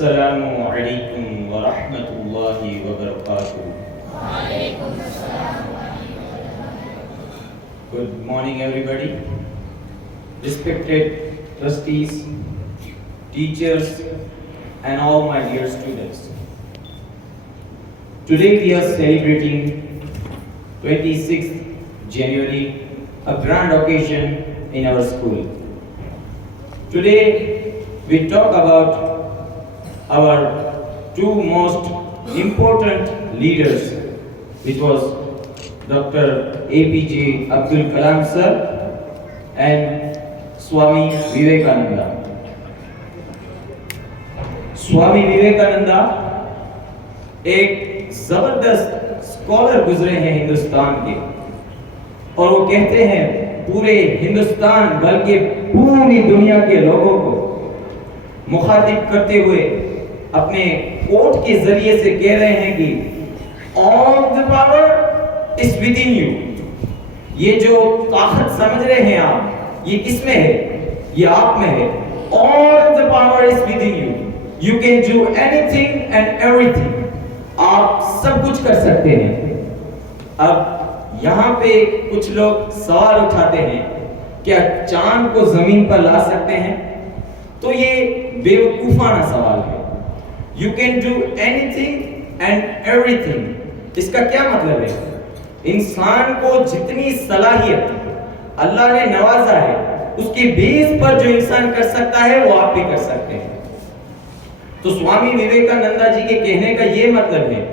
السلام علیکم ورحمۃ اللہ وبرکاتہ. Good morning everybody. Respected trustees, teachers and all my dear students. Today we are celebrating 26th January, a grand occasion in our school. Today we talk about our two most important leaders, which was Dr. APJ Abdul Kalam sir and Swami Vivekananda. Swami Vivekananda ایک زبردست scholar گزرے ہیں ہندوستان کے، اور وہ کہتے ہیں پورے ہندوستان بلکہ پوری دنیا کے لوگوں کو مخاطب کرتے ہوئے اپنے کوٹ کے ذریعے سے کہہ رہے ہیں کہ all the power is within you. یہ جو طاقت سمجھ رہے ہیں آپ، یہ کس میں ہے؟ یہ آپ میں ہے. All the power is within you. You can do anything and everything. آپ سب کچھ کر سکتے ہیں. اب یہاں پہ کچھ لوگ سوال اٹھاتے ہیں، کیا چاند کو زمین پر لا سکتے ہیں؟ تو یہ بیوقوفانہ سوال ہے. You can do anything and everything. اس کا کیا مطلب ہے؟ انسان کو جتنی صلاحیت اللہ نے نوازا ہے، اس کی بیس پر جو انسان کر سکتا ہے وہ آپ بھی کر سکتے ہیں. تو سوامی وویکانندا جی کے کہنے کا یہ مطلب ہے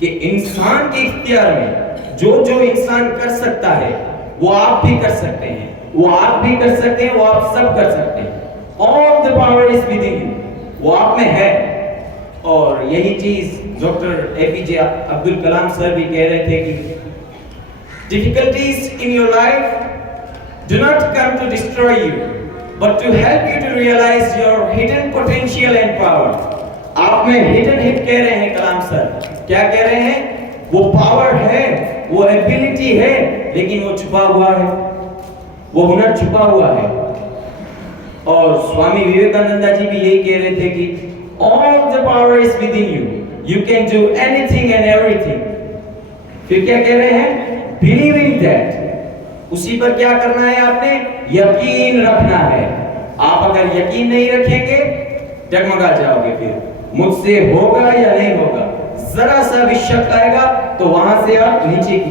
کہ انسان کے اختیار میں جو انسان کر سکتا ہے وہ آپ بھی کر سکتے ہیں، وہ آپ بھی کر سکتے ہیں، وہ آپ سب کر سکتے ہیں. All the power is within you. وہ آپ میں ہے. اور یہی چیز ڈاکٹر اے پی جے عبد الکلام سر بھی کہہ رہے تھے کہ difficulties in your life do not come to destroy you, but to help you to realize your hidden potential and power. آپ میں hidden hit کہہ رہے ہیں کلام سر. کیا کہہ رہے ہیں؟ وہ پاور ہے، وہ ایبیلٹی ہے، لیکن وہ چھپا ہوا ہے، وہ ہنر چھپا ہوا ہے. اور سوامی وویکانندا جی بھی یہی کہہ رہے تھے کہ all the power is within you. You can do anything and everything. پھر کیا کہہ رہے ہیں؟ believing that. اسی پر کیا کرنا ہے؟ آپ نے یقین رکھنا ہے. آپ اگر یقین نہیں رکھیں گے ڈگمگا جاؤ گے. پھر مجھ سے ہوگا یا نہیں ہوگا، ذرا سا بھی شک آئے گا تو وہاں سے آپ نیچے کی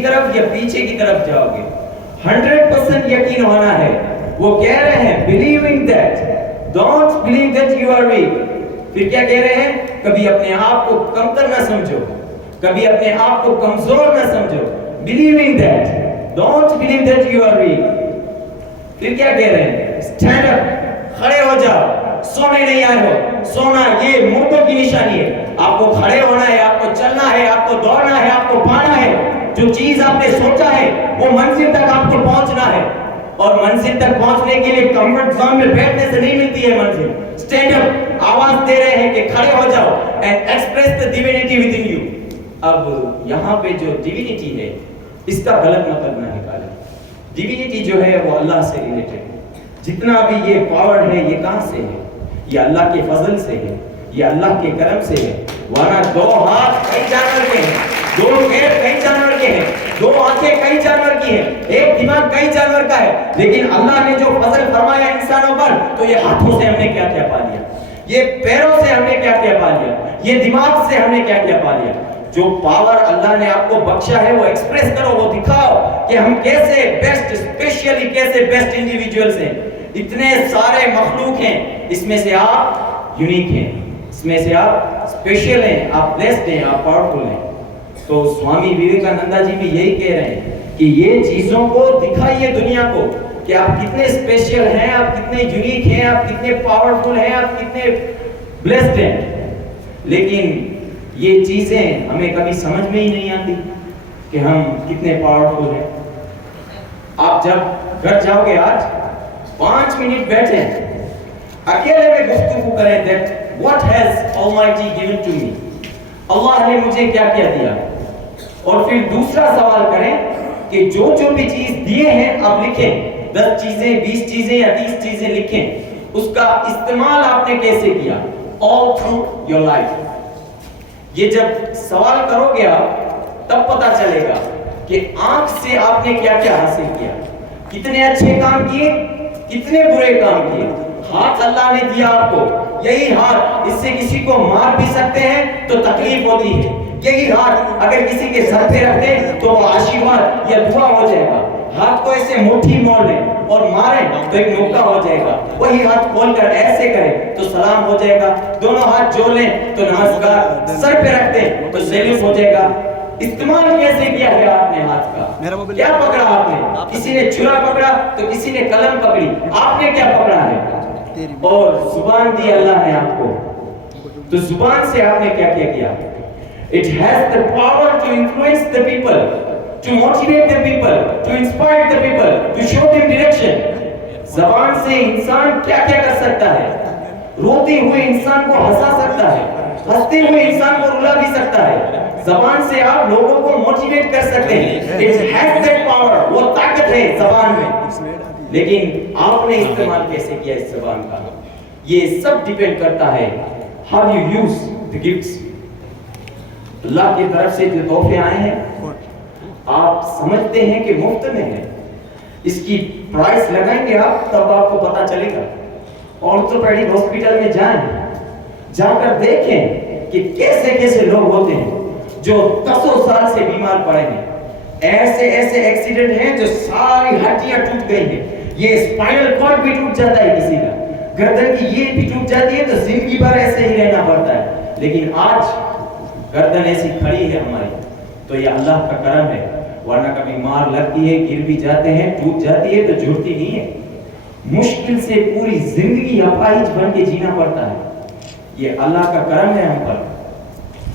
طرف یا پیچھے کی طرف جاؤ گے. 100% یقین ہونا ہے. وہ کہہ رہے ہیں believing that. Don't believe that you are weak. پھر کیا کہہ رہے ہیں؟ کبھی اپنے آپ کو کمتر نہ سمجھو، کبھی اپنے آپ کو کمزور نہ سمجھو. Believing that. Don't believe that you are weak. پھر کیا کہہ رہے ہیں؟ Stand up. کھڑے ہو جاؤ. سونے نہیں آئے ہو. سونا یہ مردوں کی نشانی ہے. آپ کو کھڑے ہونا ہے، آپ کو چلنا ہے، آپ کو دوڑنا ہے، آپ کو پانا ہے. جو چیز آپ نے سوچا ہے وہ منزل تک آپ کو پہنچنا ہے، اور منزل تک پہنچنے کے لیے کمفرٹ زون میں بیٹھنے سے نہیں ملتی ہے منزل. Stand up. آواز دے رہے ہیں کہ کھڑے ہو جاؤ and express the divinity within you. اب یہاں پہ جو ڈیوینٹی ہے اس کا غلط مطلب نہ نکالیں. ڈیوینٹی جو ہے وہ اللہ سے ریلیٹڈ ہے. جتنا بھی یہ پاور ہے یہ کہاں سے ہے؟ یہ اللہ کے فضل سے ہے، یہ اللہ کے کرم سے ہے. ورنہ دو ہاتھ کئی جانور کے ہیں، دو پیر کئی جانور کے ہیں، دو آنکھیں کئی جانور کی ہیں، ایک دماغ کئی جانور کا ہے. لیکن اللہ نے جو فضل فرمایا انسانوں پر، تو یہ ہاتھوں سے ہم نے کیا کیا پا لیا، یہ پیروں سے ہم نے کیا کیا پا لیا، یہ دماغ سے ہم نے کیا کیا پا لیا. جو پاور اللہ نے آپ کو بخشا ہے وہ ایکسپریس کرو، وہ دکھاؤ کہ ہم کیسے بیسٹ، اسپیشلی کیسے بیسٹ انڈیویجولز ہیں. اتنے سارے مخلوق ہیں، اس میں سے آپ یونیک ہیں، اس میں سے آپ اسپیشل ہیں، آپ بلیسڈ ہیں، آپ پاورفل ہیں. تو سوامی وویکانندا جی بھی یہی کہہ رہے ہیں کہ یہ چیزوں کو دکھائیے دنیا کو کہ آپ کتنے اسپیشل ہیں، آپ کتنے یونیک ہیں، آپ کتنے پاورفل ہیں، آپ کتنے بلیسڈ ہیں. لیکن یہ چیزیں ہمیں کبھی سمجھ میں ہی نہیں آتی کہ ہم کتنے پاورفل ہیں. آپ جب گھر جاؤ گے آج 5 منٹ بیٹھیں، اکیلے میں گفتگو کریں that what has Almighty given to me. اللہ نے مجھے کیا کیا دیا. اور پھر دوسرا سوال کریں کہ جو بھی چیز دیے ہیں آپ لکھیں، 10 چیزیں 20 چیزیں یا 30 چیزیں لکھیں. اس کا استعمال آپ نے کیسے کیا all through your life. یہ جب سوال کرو گے آپ تب پتا چلے گا کہ آنکھ سے آپ نے کیا کیا حاصل کیا, کتنے اچھے کام کیے, کتنے برے کام کیے. ہاتھ اللہ نے دیا آپ کو, یہی ہاتھ اس سے کسی کو مار بھی سکتے ہیں تو تکلیف ہوتی ہے. یہی ہاتھ اگر کسی کے سر پہ رکھ دیں تو وہ آشیرواد یا دعا ہو جائے گا. ہاتھ کو ایسے مٹھی موڑ لیں اور ماریں تو ایک نقطہ ہو جائے گا. وہی ہاتھ کھول کر ایسے کریں تو سلام ہو جائے گا. دونوں ہاتھ جوڑ لیں تو نمسکار, سر پہ رکھ دیں تو سیلوٹ ہو جائے گا. استعمال کیسے کیا ہے آپ نے ہاتھ کا؟ کیا پکڑا آپ نے؟ کسی نے چھرا پکڑا تو کسی نے قلم پکڑی, آپ نے کیا پکڑا ہے؟ اور زبان دی اللہ نے آپ کو, تو زبان سے آپ نے کیا کیا؟ It has the power to influence the people, to motivate the people, to inspire the people, to show them direction. زبان سے انسان کیا کیا کر سکتا ہے؟ روتے ہوئے انسان کو ہنسا سکتا ہے, ہنستے ہوئے انسان کو رلا بھی سکتا ہے. زبان سے آپ لوگوں کو موٹیویٹ کر سکتے ہیں. It has that power, وہ طاقت ہے زبان میں. لیکن آپ نے استعمال کیسے کیا اس زبان کا, یہ سب ڈیپینڈ کرتا ہے how you use the gifts. اللہ کی طرف سے جو تحفے آئے ہیں آپ سمجھتے ہیں کہ مفت میں ہے, اس کی پرائس لگائیں گے آپ تب آپ کو پتا چلے گا. آرتھوپیڈک ہاسپٹل میں جائیں, جا کر دیکھیں کہ کیسے کیسے لوگ ہوتے ہیں جو 100 سال سے بیمار پڑے ہیں. ایسے ایسے ایکسیڈنٹ ہیں جو ساری ہڈیاں ٹوٹ گئی ہیں. یہ اسپائنل کارڈ بھی ٹوٹ جاتا ہے کسی کا, گردن کی یہ بھی ٹوٹ جاتی ہے تو زندگی بھر ایسے ہی رہنا پڑتا ہے. لیکن آج گردن ایسی کھڑی ہے ہماری تو یہ اللہ کا کرم ہے, ورنہ کبھی مار لگتی ہے, گر بھی جاتے ہیں, ٹوٹ جاتی ہے تو جڑتی نہیں ہے. مشکل سے پوری زندگی اپاہج بن کے جینا پڑتا ہے. یہ اللہ کا کرم ہے ہم پر,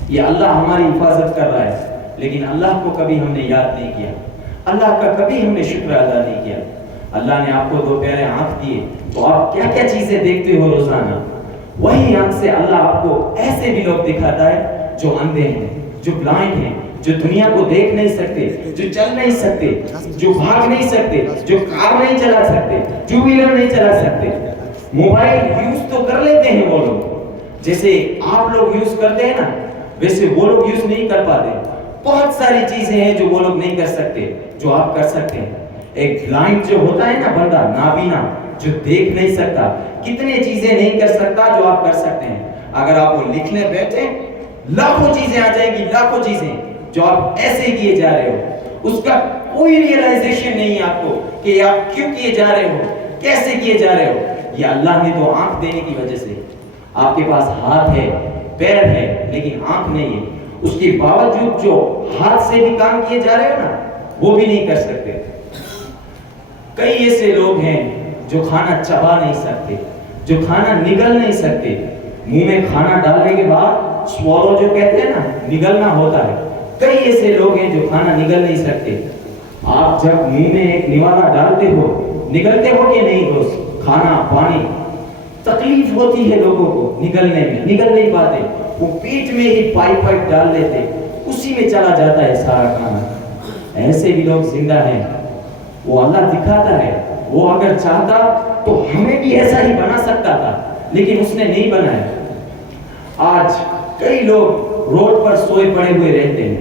یہ اللہ ہماری حفاظت کر رہا ہے. لیکن اللہ کو کبھی ہم نے یاد نہیں کیا, اللہ کا کبھی ہم نے شکر ادا نہیں کیا. اللہ نے آپ کو 2 پیارے آنکھ دیے تو آپ کیا کیا چیزیں دیکھتے ہو روزانہ. وہی آنکھ سے اللہ آپ کو ایسے بھی لوگ دکھاتا ہے جو اندھے ہیں, جو بلائنڈ ہیں, جو دنیا کو دیکھ نہیں سکتے, جو چل نہیں سکتے, جو بھاگ نہیں سکتے, جو کار نہیں چلا سکتے, ٹو ویلر نہیں چلا سکتے. موبائل یوز تو کر لیتے ہیں وہ لوگ, جیسے آپ لوگ یوز کرتے ہیں نا ویسے وہ لوگ یوز نہیں کر پاتے. بہت ساری چیزیں ہیں جو وہ لوگ نہیں کر سکتے جو آپ کر سکتے ہیں. ایک بلائنڈ جو ہوتا ہے نا بندہ, نابینا, جو دیکھ نہیں سکتا, کتنے چیزیں نہیں کر سکتا جو آپ کر سکتے ہیں. اگر آپ وہ لکھنے بیٹھے لاکھوں چیزیں آ جائیں گی, لاکھوں چیزیں جو آپ ایسے کیے جا رہے ہو, اس کا کوئی ریئلائزیشن نہیں ہے آپ کو کہ آپ کیوں کیے جا رہے ہو, کیسے کیے جا رہے ہو. یہ اللہ نے تو آنکھ دینے کی وجہ سے, آپ کے پاس ہاتھ ہے, پیر ہے, لیکن آنکھ نہیں ہے. اس کے باوجود جو ہاتھ سے بھی کام کیے جا رہے ہو نا وہ بھی نہیں کر سکتے. کئی ایسے لوگ ہیں جو کھانا چبا نہیں سکتے, جو کھانا نگل نہیں سکتے. منہ میں کھانا ڈالنے کے بعد سوالو جو کہتے ہیں نا, نگلنا ہوتا ہے. کئی ایسے لوگ ہیں جو کھانا نگل نہیں سکتے. آپ جب منہ میں ایک نوالا ڈالتے ہو نگلتے ہو کہ نہیں دوست, کھانا پانی, تکلیف ہوتی ہے لوگوں کو نگلنے میں, نگل نہیں پاتے. وہ پیٹ میں ہی پائپ ڈال لیتے, اسی میں چلا جاتا ہے سارا کھانا. ایسے بھی لوگ زندہ ہیں, وہ اللہ دکھاتا ہے. وہ اگر چاہتا تو ہمیں بھی ایسا ہی بنا سکتا تھا, لیکن اس نے نہیں بنایا. آج کئی لوگ روڈ پر سوئے پڑے ہوئے رہتے ہیں,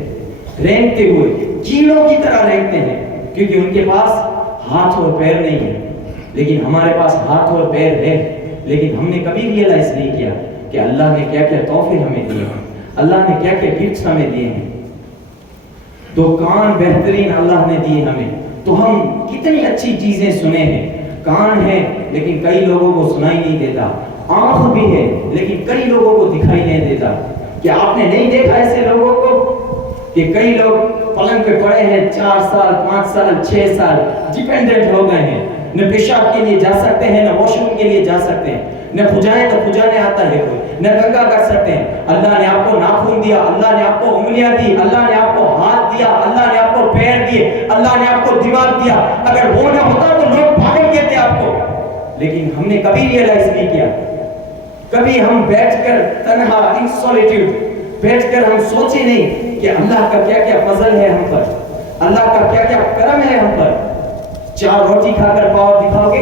رینگتے ہوئے کیڑوں کی طرح رینگتے ہیں, کیونکہ ان کے پاس ہاتھ اور پیر نہیں ہے. لیکن ہمارے پاس ہاتھ اور پیر ہے, لیکن ہم نے کبھی ریئلائز نہیں کیا کہ اللہ نے کیا کیا تحفے ہمیں دیے ہیں, اللہ نے کیا کیا گفٹس ہمیں دیے ہیں. تو کان بہترین اللہ نے دیے ہمیں, تو ہم کتنی اچھی چیزیں سنے ہیں. کان ہے لیکن کئی لوگوں کو سنائی نہیں دیتا. آنکھ بھی ہے لیکن کئی لوگوں کو دکھائی نہیں دیتا. کہ آپ نے نہیں دیکھا ایسے لوگوں کو کہ کئی لوگ پلنگ پہ پڑے ہیں 4 سال 5 سال 6 سال ڈیپینڈنٹ ہو گئے ہیں, نہ پیشاب کے لیے جا سکتے ہیں, نہ واش روم کے لیے جا سکتے ہیں, نہ کھجائیں تو کھجانے آتا ہے کوئی, نہ گنگا کر سکتے ہیں. اللہ نے آپ کو ناخن دیا, اللہ نے آپ کو انگلیاں دی, اللہ نے آپ کو ہاتھ دیا, اللہ نے آپ کو پیر دیے, اللہ نے آپ کو دماغ دیا. اگر وہ نہ ہوتا تو لوگ پاگل کہتے آپ کو. لیکن ہم نے کبھی ریئلائز نہیں کیا. کبھی ہم بیٹھ کر تنہا ان سولیٹیوڈ بیٹھ کر ہم سوچے نہیں کہ اللہ کا کیا کیا فضل ہے ہم پر, اللہ کا کیا کیا کرم ہے ہم پر. 4 روٹی کھا کر پاور دکھاؤ گے,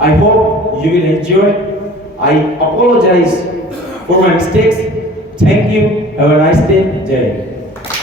I hope you will enjoy. I apologize for my mistakes. Thank you. Have a nice day. Jai.